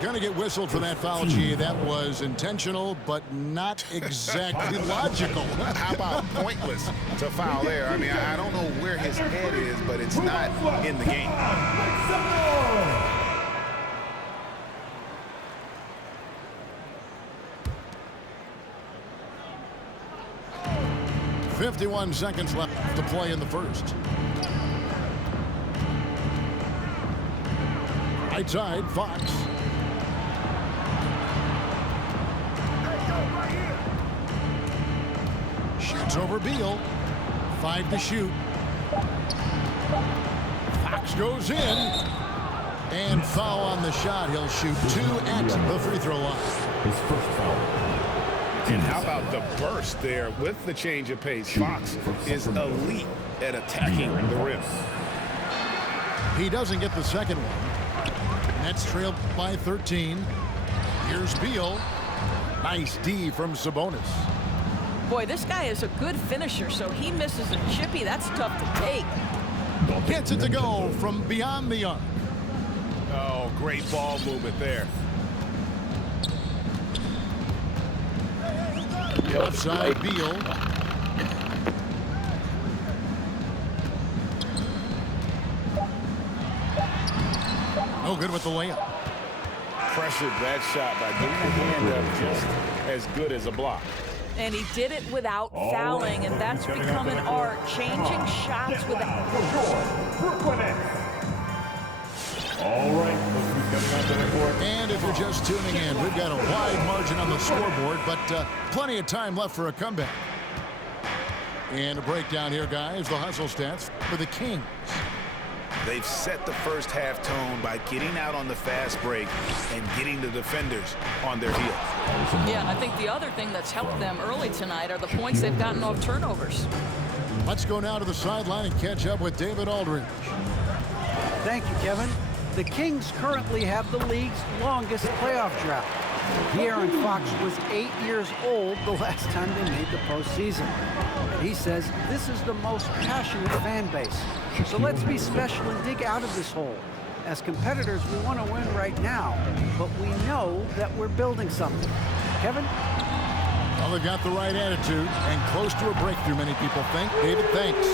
going to get whistled for that foul, G. That was intentional, but not exactly logical. How about pointless to foul there? I mean, I don't know where his head is, but it's not in the game. 51 seconds left to play in the first. Right side, Fox. Shoots over Beal. 5 to shoot. Fox goes in. And foul on the shot. He'll shoot 2 at the free throw line. His first foul. And how about the burst there with the change of pace? Fox is elite at attacking the rim. He doesn't get the second one. Nets trail by 13. Here's Beal. Nice D from Sabonis. Boy, this guy is a good finisher, so he misses a chippy. That's tough to take. Gets it to go from beyond the arc. Oh, great ball movement there. Left side, Beal. No good with the layup. Pressured that shot by getting the hand up just as good as a block. And he did it without fouling, and that's become an art, changing shots without. All right, coming onto the court. And if you're just tuning in, we've got a wide margin on the scoreboard, but plenty of time left for a comeback. And a breakdown here, guys. The hustle stats for the Kings. They've set the first half tone by getting out on the fast break and getting the defenders on their heels. Yeah, and I think the other thing that's helped them early tonight are the points they've gotten off turnovers. Let's go now to the sideline and catch up with David Aldridge. Thank you, Kevin. The Kings currently have the league's longest playoff drought. De'Aaron Fox was 8 years old the last time they made the postseason. And he says this is the most passionate fan base. So let's be special and dig out of this hole. As competitors, we want to win right now, but we know that we're building something. Kevin? Well, they've got the right attitude and close to a breakthrough, many people think. David, thanks.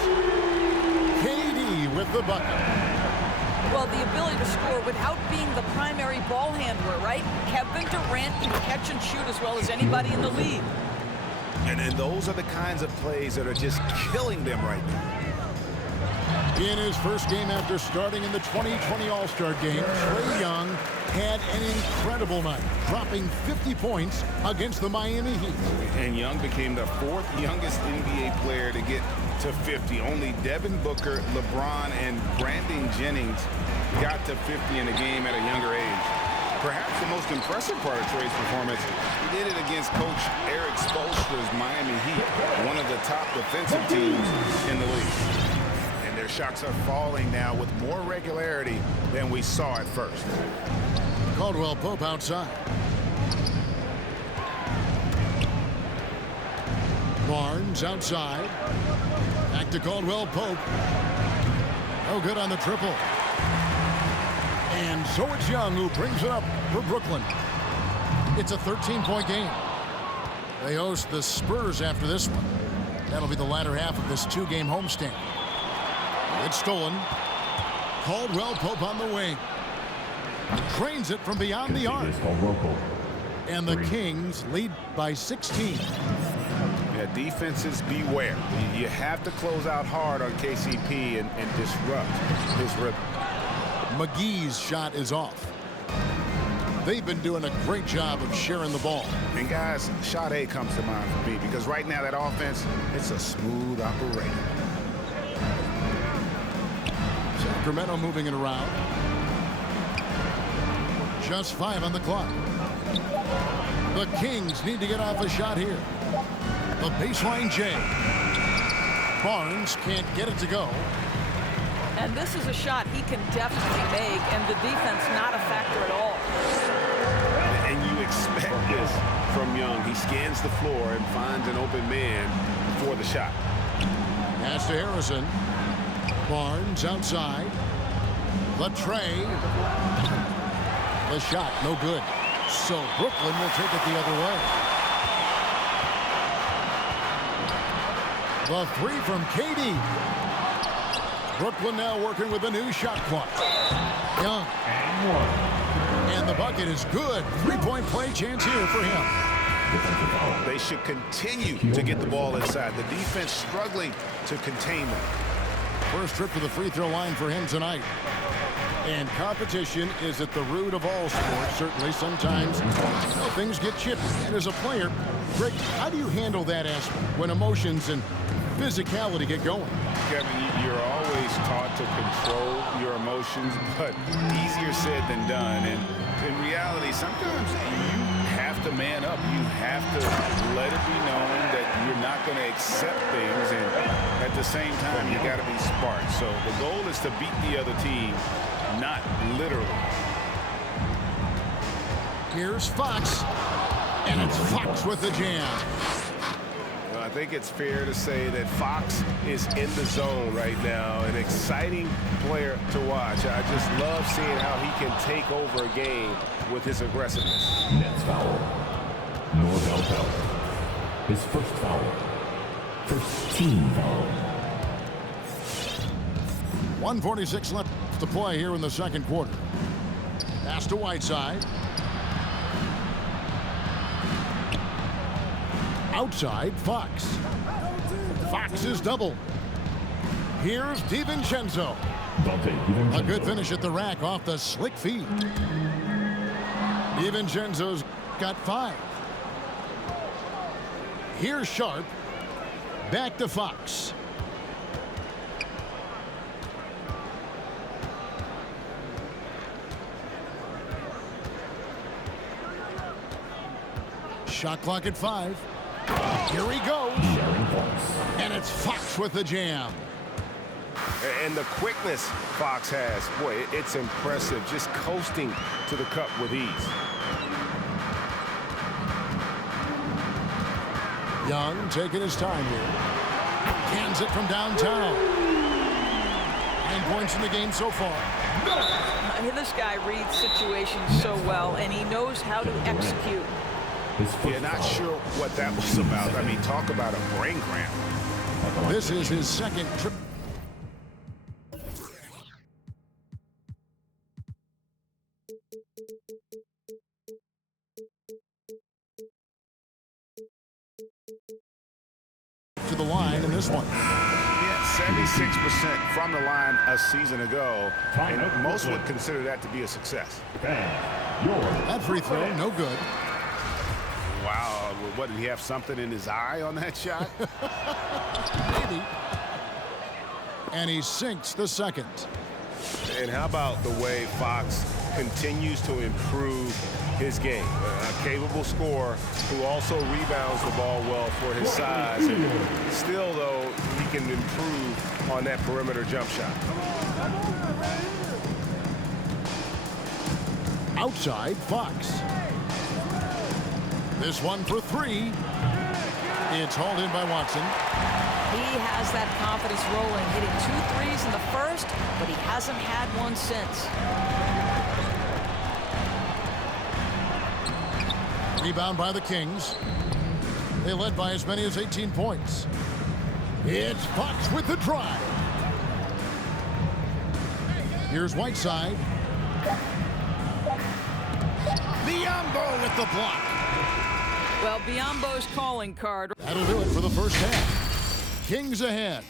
KD with the bucket. Well, the ability to score without being the primary ball handler, right? Kevin Durant can catch and shoot as well as anybody in the league. And those are the kinds of plays that are just killing them right now. In his first game after starting in the 2020 All-Star Game, Trae Young had an incredible night, dropping 50 points against the Miami Heat. And Young became the 4th youngest NBA player to get to 50. Only Devin Booker, LeBron, and Brandon Jennings got to 50 in a game at a younger age. Perhaps the most impressive part of Trae's performance, he did it against Coach Eric Spoelstra's Miami Heat, one of the top defensive teams in the league. And their shots are falling now with more regularity than we saw at first. Caldwell Pope outside. Barnes outside. Back to Caldwell Pope. No good on the triple. And so it's Young who brings it up for Brooklyn. It's a 13-point game. They host the Spurs after this one. That'll be the latter half of this 2-game homestand. It's stolen. Caldwell Pope on the wing. Trains it from beyond the arc. And the Kings lead by 16. Yeah, defenses beware. You have to close out hard on KCP and disrupt his rhythm. McGee's shot is off. They've been doing a great job of sharing the ball. And guys, shot A comes to mind for me because right now that offense, it's a smooth operation. Sacramento moving it around. Just 5 on the clock. The Kings need to get off a shot here. The baseline J. Barnes can't get it to go. And this is a shot he can definitely make, and the defense not a factor at all. And you expect this from Young. He scans the floor and finds an open man for the shot. Pass to Harrison. Barnes outside. The Trae. The shot, no good. So Brooklyn will take it the other way. The three from KD. Brooklyn now working with a new shot clock. Young. And one. And the bucket is good. Three-point play chance here for him. They should continue to get the ball inside. The defense struggling to contain them. First trip to the free throw line for him tonight. And competition is at the root of all sports. Certainly sometimes things get chippy. And as a player, Greg, how do you handle that aspect when emotions and physicality get going? Kevin, you're always taught to control your emotions, but easier said than done. And in reality, sometimes you have to man up. You have to let it be known that you're not going to accept things, and at the same time, you got to be smart. So the goal is to beat the other team, not literally. Here's Fox, and it's Fox with the jam. Well, I think it's fair to say that Fox is in the zone right now. An exciting player to watch. I just love seeing how he can take over a game with his aggressiveness. Nets foul. Norvell Pell. His first foul. First team foul. 1:46 left to play here in the second quarter. Pass to Whiteside. Outside, Fox. Fox is double. Here's DiVincenzo. A good finish at the rack off the slick feed. DiVincenzo's got 5. Here's Sharp. Back to Fox. Shot clock at 5. Here he goes. And it's Fox with the jam. And the quickness Fox has, boy, it's impressive. Just coasting to the cup with ease. Young taking his time here. Cans it from downtown. 9 points in the game so far. This guy reads situations so well, and he knows how to execute. Yeah, not sure what that was about. I mean, talk about a brain cramp. This is his second trip. To the line in this one. Yeah, 76% from the line a season ago, and most would consider that to be a success. That free throw, no good. Wow, what, did he have something in his eye on that shot? Maybe. And he sinks the second. And how about the way Fox continues to improve his game? A capable scorer who also rebounds the ball well for his size. And still, though, he can improve on that perimeter jump shot. Outside, Fox. This one for 3. It's hauled in by Watson. He has that confidence rolling, hitting 2 threes in the first, but he hasn't had one since. Rebound by the Kings. They led by as many as 18 points. It's Fox with the drive. Here's Whiteside. Biyombo with the block. Well, Biyombo's calling card. That'll do it for the first half. Kings ahead.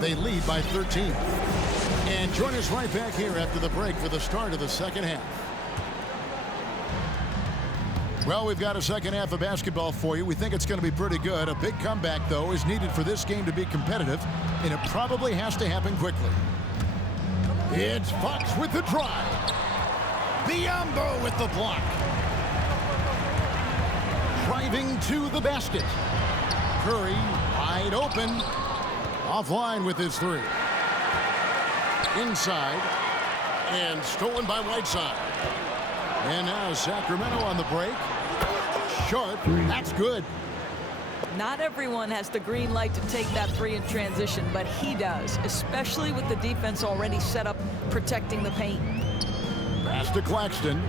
They lead by 13. And join us right back here after the break for the start of the second half. Well, we've got a second half of basketball for you. We think it's going to be pretty good. A big comeback, though, is needed for this game to be competitive, and it probably has to happen quickly. It's Fox with the drive. Biyombo with the block. Driving to the basket. Curry wide open. Offline with his 3. Inside. And stolen by Whiteside. And now Sacramento on the break. Sharp. That's good. Not everyone has the green light to take that 3 in transition, but he does, especially with the defense already set up protecting the paint. Pass to Claxton.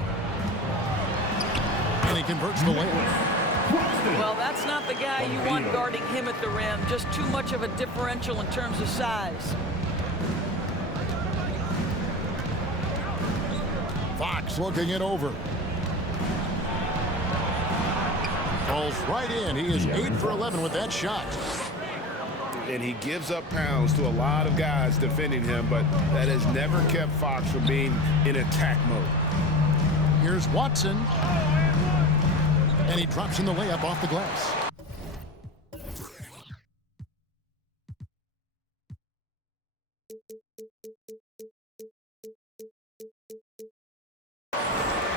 he converts the layup. Well, that's not the guy you want guarding him at the rim. Just too much of a differential in terms of size. Fox looking it over. Falls right in. He is 8 for 11 with that shot. And he gives up pounds to a lot of guys defending him, but that has never kept Fox from being in attack mode. Here's Watson. And he drops in the layup off the glass.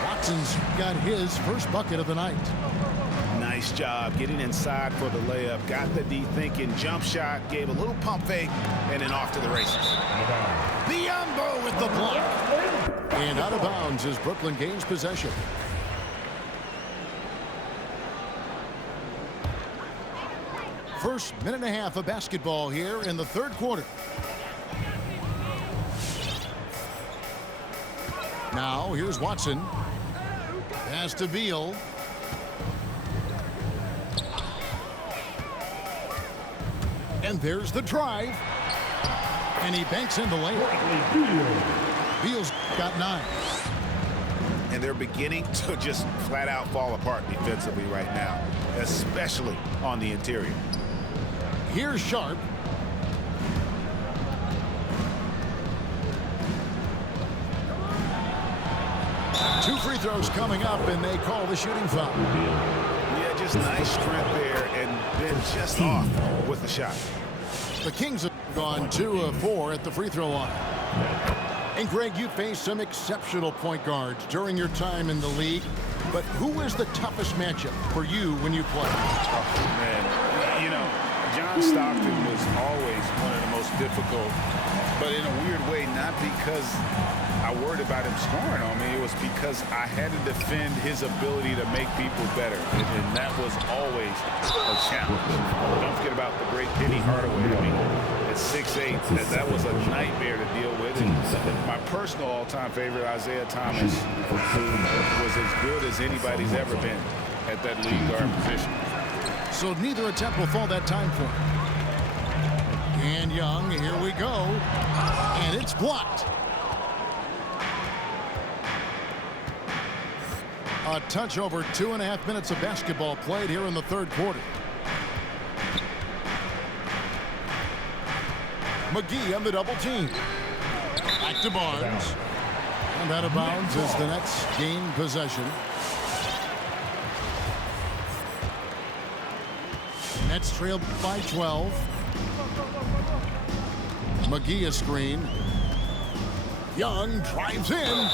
Watson's got his first bucket of the night. Nice job getting inside for the layup. Got the D thinking, jump shot, gave a little pump fake, and then off to the races. Biyombo with the block. And out of bounds as Brooklyn gains possession. First minute and a half of basketball here in the third quarter. Now here's Watson. Pass to Beal. And there's the drive. And he banks in the layup. Beal's got 9. And they're beginning to just flat out fall apart defensively right now, especially on the interior. Here's Sharp. Two free throws coming up, and they call the shooting foul. Yeah, just nice strength there, and then just off with the shot. The Kings have gone 2 of 4 at the free throw line. And Greg, you faced some exceptional point guards during your time in the league, but who is the toughest matchup for you when you play? Oh, man, you know, John Stockton was always one of the most difficult, but in a weird way, not because I worried about him scoring on me. It was because I had to defend his ability to make people better, and that was always a challenge. Don't forget about the great Penny Hardaway. I mean, at 6'8", that was a nightmare to deal with. And my personal all-time favorite, Isaiah Thomas, who was as good as anybody's ever been at that lead guard position. So neither attempt will fall that time for him. And Young, here we go. And it's blocked. A touch over 2.5 minutes of basketball played here in the third quarter. McGee on the double team. Back to Barnes. And out of bounds as the Nets gain possession. Nets trailed by 12. McGee a screen. Young drives in.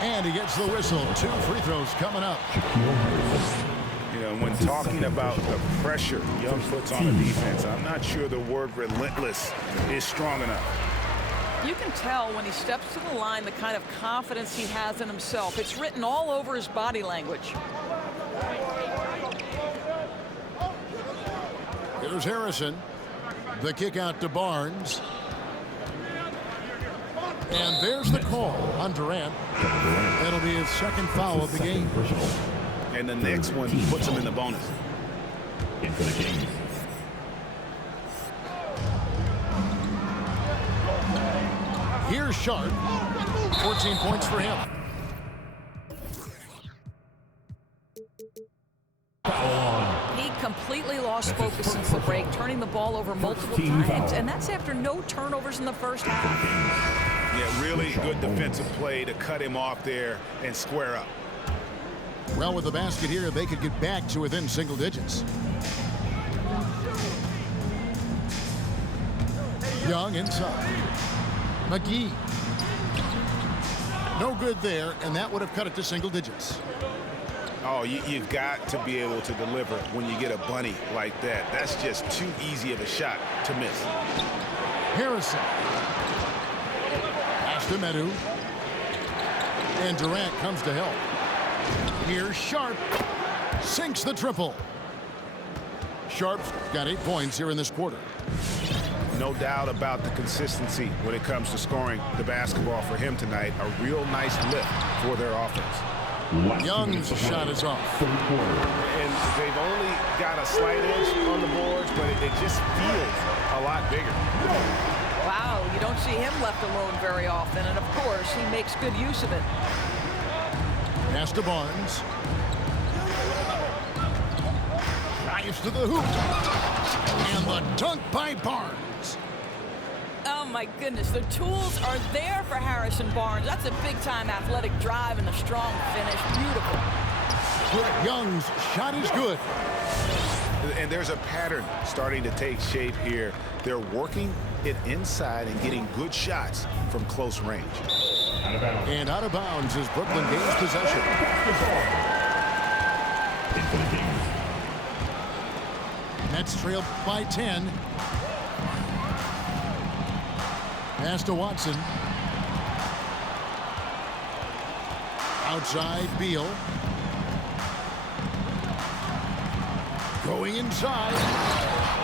And he gets the whistle. 2 free throws coming up. You know, when talking about the pressure Young puts on the defense, I'm not sure the word relentless is strong enough. You can tell when he steps to the line the kind of confidence he has in himself. It's written all over his body language. Here's Harrison. The kick out to Barnes. And there's the call on Durant. That'll be his second foul of the game. And the next one puts him in the bonus. In for the Kings. Here's Sharp. 14 points for him. He completely lost focus since the break, turning the ball over multiple times, and that's after no turnovers in the first half. Yeah, really good defensive play to cut him off there and square up. Well, with the basket here, they could get back to within single digits. Young inside. McGee. No good there, and that would have cut it to single digits. Oh, you've got to be able to deliver when you get a bunny like that. That's just too easy of a shot to miss. Harrison. Pass to Medu. And Durant comes to help. Here's Sharp. Sinks the triple. Sharp's got 8 points here in this quarter. No doubt about the consistency when it comes to scoring the basketball for him tonight. A real nice lift for their offense. Young's shot is off. Third quarter. And they've only got a slight edge on the boards, but it just feels a lot bigger. Wow, you don't see him left alone very often, and of course, he makes good use of it. Pass to Barnes. Drives to the hoop. And the dunk by Barnes. Oh my goodness, the tools are there for Harrison Barnes. That's a big-time athletic drive and a strong finish. Beautiful. Young's shot is good. And there's a pattern starting to take shape here. They're working it inside and getting good shots from close range. And out of bounds as Brooklyn gains possession. Into the game. Nets trail by 10. Pass to Watson. Outside, Beal. Going inside.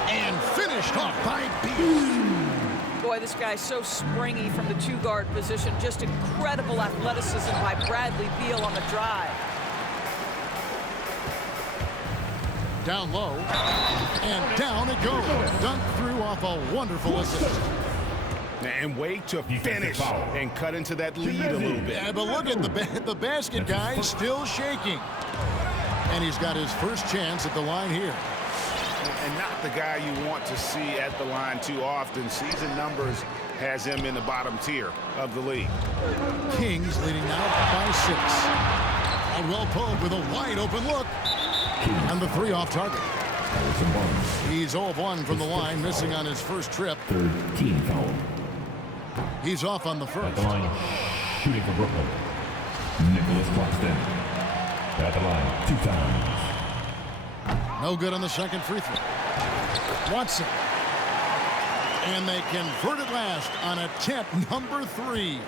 And finished off by Beal. Boy, this guy's so springy from the two-guard position. Just incredible athleticism by Bradley Beal on the drive. Down low. And down it goes. Dunked through off a wonderful assist. And wait to finish and cut into that lead a little bit. Yeah, but look at the basket guy still shaking. And he's got his first chance at the line here. And not the guy you want to see at the line too often. Season numbers has him in the bottom tier of the league. Kings leading now by 6. Caldwell Pope with a wide open look. And the 3 off target. He's 0 of 1 from the line, missing on his first trip. Third team foul. He's off on the At first. the line, shooting for Brooklyn. Nicholas Claxton. At the line, 2 times. No good on the second free throw. Watson. And they convert it last on attempt number 3.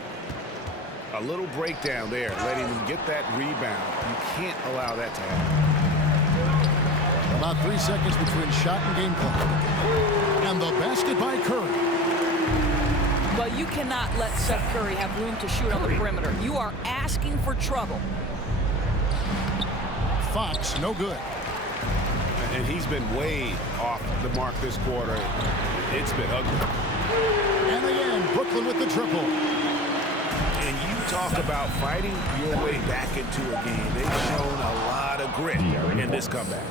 A little breakdown there, letting them get that rebound. You can't allow that to happen. About 3 seconds between shot and game clock. And the basket by Curry. Well, you cannot let Seth Curry have room to shoot on the perimeter. You are asking for trouble. Fox, no good. And he's been way off the mark this quarter. It's been ugly. And again, Brooklyn with the triple. And you talk about fighting your way back into a game. They've shown a lot of grit in this comeback.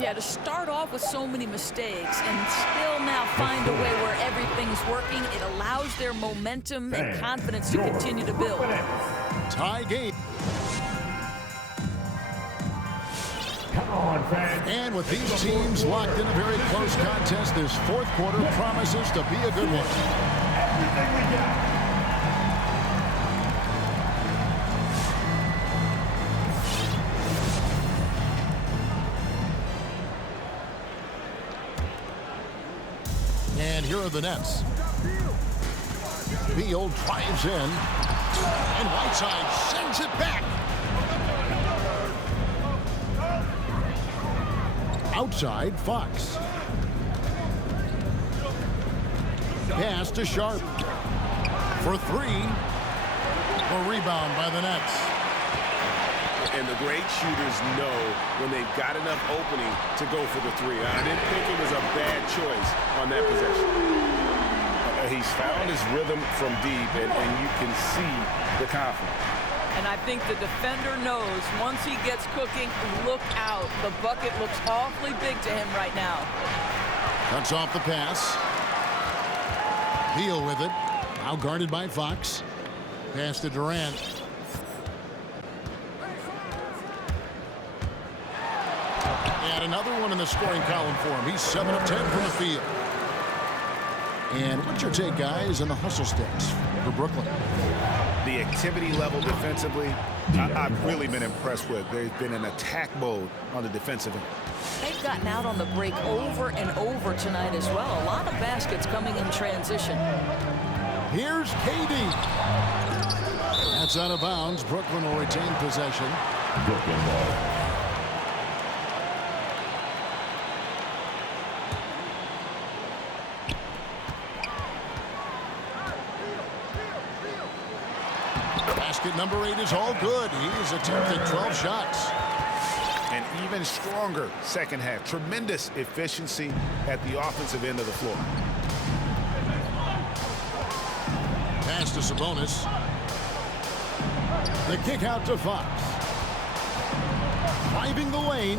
Yeah, to start off with so many mistakes and still now find a way where everything's working, it allows their momentum and confidence to continue to build. Tie game. Come on, fans. And with these teams locked in a very close contest, this fourth quarter promises to be a good one. Everything we got. And here are the Nets. Beal drives in. And Whiteside sends it back. Outside, Fox. Pass to Sharp. For 3. A rebound by the Nets. And the great shooters know when they've got enough opening to go for the 3. I didn't think it was a bad choice on that possession. He's found his rhythm from deep, and you can see the confidence. And I think the defender knows once he gets cooking, look out. The bucket looks awfully big to him right now. Cuts off the pass. Beal with it. Now guarded by Fox. Pass to Durant. And another one in the scoring column for him. He's 7 of 10 from the field. And what's your take, guys, on the hustle steps for Brooklyn? The activity level defensively, I've really been impressed with. There's been an attack mode on the defensive end. They've gotten out on the break over and over tonight as well. A lot of baskets coming in transition. Here's KD. That's out of bounds. Brooklyn will retain possession. Brooklyn ball. Basket Number 8 is all good. He's attempted 12 shots. An even stronger second half. Tremendous efficiency at the offensive end of the floor. Pass to Sabonis. The kick out to Fox. Driving the lane.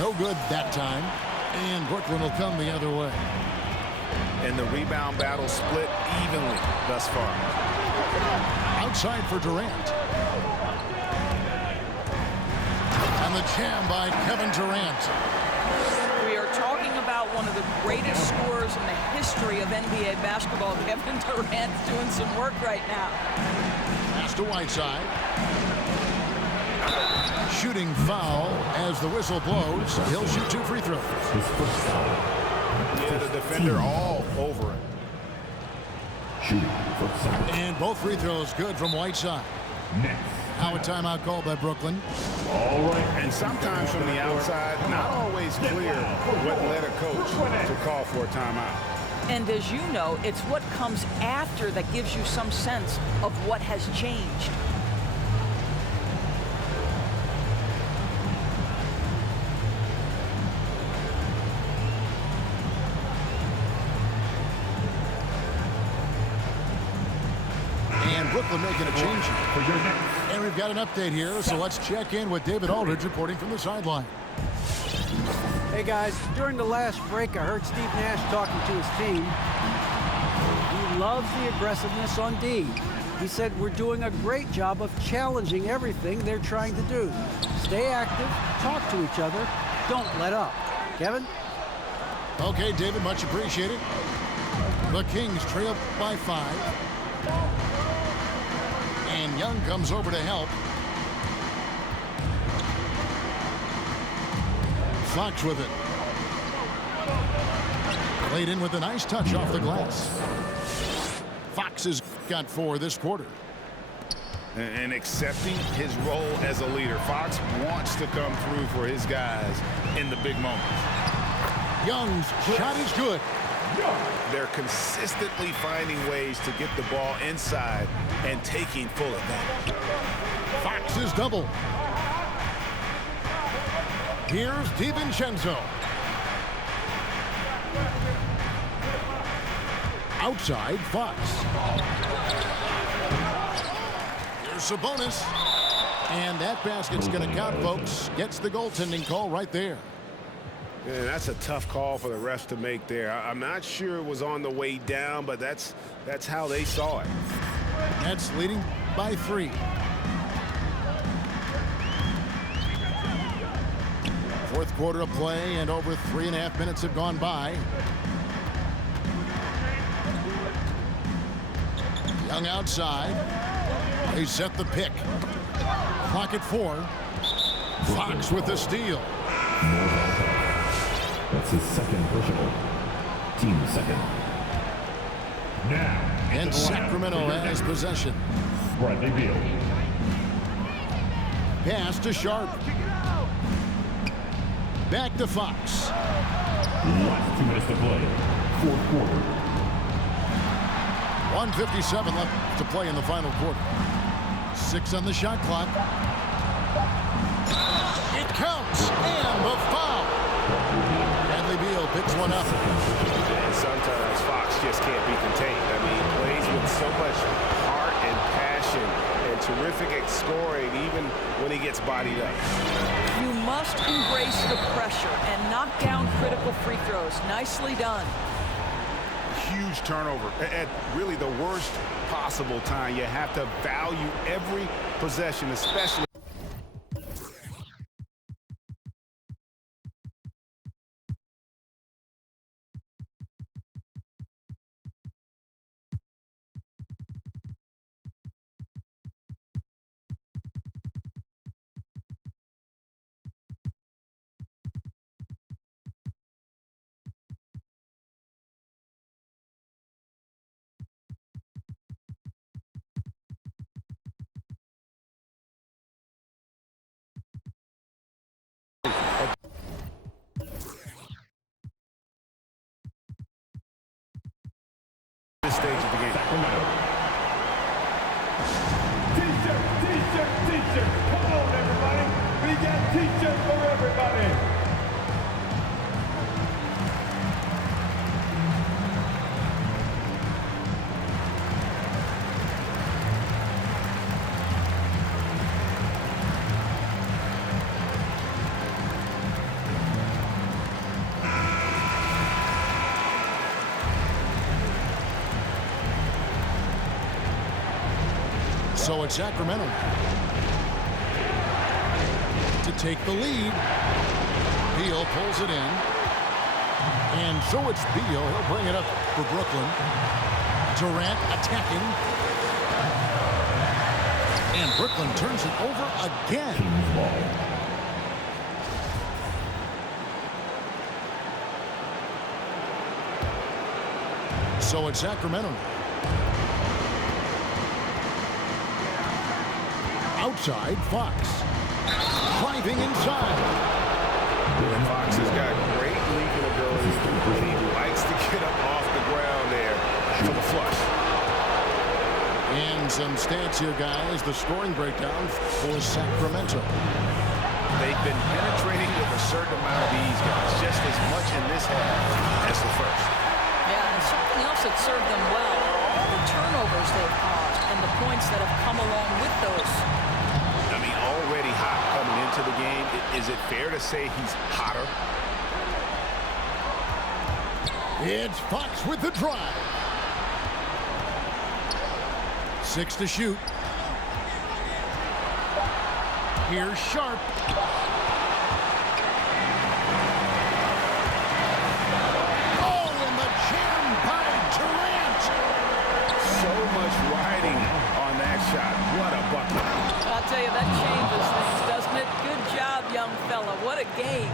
No good that time. And Brooklyn will come the other way. And the rebound battle split evenly thus far. Outside for Durant. And the jam by Kevin Durant. We are talking about one of the greatest scorers in the history of NBA basketball. Kevin Durant's doing some work right now. Pass to Whiteside. Shooting foul as the whistle blows. He'll shoot 2 free throws. His first foul. Yeah, the defender all over it. Shooting for 7. And both free throws good from Whiteside. Next. Now a timeout called by Brooklyn. All right. And sometimes from the outside, not always clear what led a coach to call for a timeout. And as you know, it's what comes after that gives you some sense of what has changed. And Brooklyn making a change. For your next. And we've got an update here, so let's check in with David Aldridge reporting from the sideline. Hey guys, during the last break, I heard Steve Nash talking to his team. He loves the aggressiveness on D. He said we're doing a great job of challenging everything they're trying to do. Stay active, talk to each other, don't let up. Kevin? Okay, David, much appreciated. The Kings trail by 5. And Young comes over to help. Fox with it. Laid in with a nice touch off the glass. Fox has got 4 this quarter. And accepting his role as a leader. Fox wants to come through for his guys in the big moments. Young's shot is good. They're consistently finding ways to get the ball inside and taking full advantage. Fox is double. Here's DiVincenzo. Outside, Fox. Here's Sabonis. And that basket's going to count, folks. Gets the goaltending call right there. Yeah, that's a tough call for the refs to make there. I'm not sure it was on the way down, but that's how they saw it. Nets leading by 3. Fourth quarter of play, and over 3.5 minutes have gone by. Young outside. They set the pick. Clock at 4. Fox with the steal. That's his second personal. Team second. Now. And Sacramento has possession. Bradley Beal. Pass to Sharp. Back to Fox. Last 2 minutes to play. Fourth quarter. 1:57 left to play in the final quarter. 6 on the shot clock. It counts. And the foul. Bradley Beal picks one up. And sometimes Fox just can't be contained. I mean, he plays with so much heart and passion and terrific at scoring even when he gets bodied up. You must embrace the pressure and knock down critical free throws. Nicely done. Huge turnover at really the worst possible time. You have to value every possession, especially. This stage of the game. Sacramento got t-shirts for everybody. So it's Sacramento to take the lead. Beal pulls it in. And so it's Beal. He'll bring it up for Brooklyn. Durant attacking. And Brooklyn turns it over again. Kings ball. So it's Sacramento. Outside, Fox. Driving inside. Fox has got great leaping ability, and he likes to get up off the ground there for the flush. And some stats here, guys. The scoring breakdown for Sacramento. They've been penetrating with a certain amount of ease, guys, just as much in this half as the first. Yeah, and something else that served them well, all the turnovers they've caused and the points that have come along with those. I mean, already hot coming into the game. Is it fair to say he's hotter? It's Fox with the drive. 6 to shoot. Here's Sharp. Oh, and the jam by Durant. So much riding on that shot. What a bucket. I'll tell you, that changes things, doesn't it? Good job, young fella. What a game.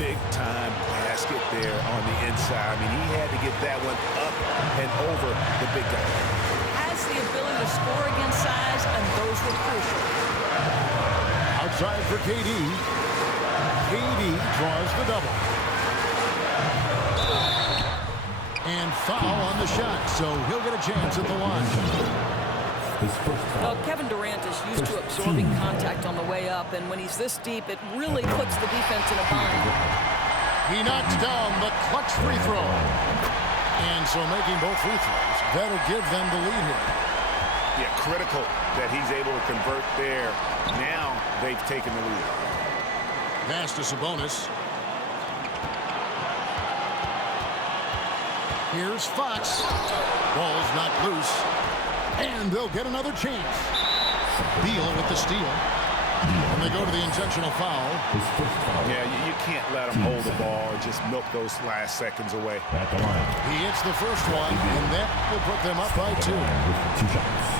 Big-time basket there on the inside. I mean, he had to get that one up and over the big guy. Has the ability to score against size, and those were crucial. Outside for KD. KD draws the double. And foul on the shot, so he'll get a chance at the line. His first foul. Well, Kevin Durant is used to absorbing contact on the way up, and when he's this deep, it really puts the defense in a bind. He knocks down the clutch free throw. And so making both free throws, that'll give them the lead here. Yeah, critical that he's able to convert there. Now they've taken the lead. Pass to Sabonis. Here's Fox. Ball's not loose. And they'll get another chance. Beal with the steal. And they go to the intentional foul. His first foul. Yeah, you can't let him hold the ball and just milk those last seconds away. At the line. He hits the first one, and that will put them up by 2. With 2 shots.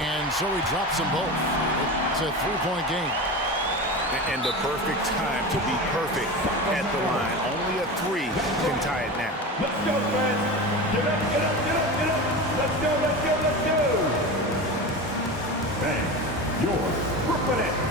And so he drops them both. It's a 3-point game. And the perfect time to be perfect at the line. Only a 3 can tie it now. Let's go, friends. Get up, get up, get up, get up. Let's go, let's go, let's go. Bang. Your Brooklyn Nets.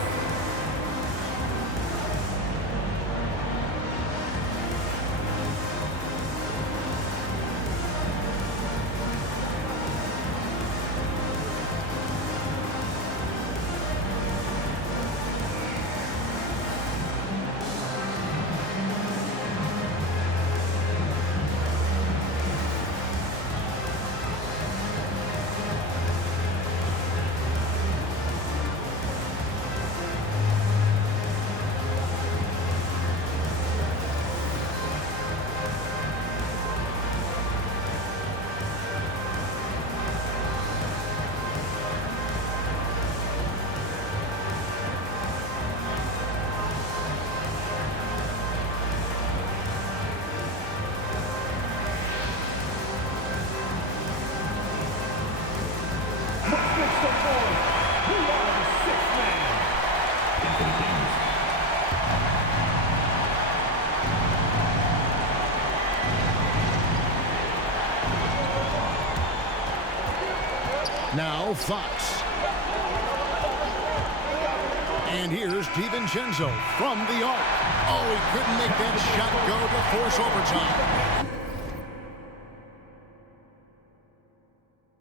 Now Fox. And here's DiVincenzo from the arc. Oh, he couldn't make that shot go to force overtime.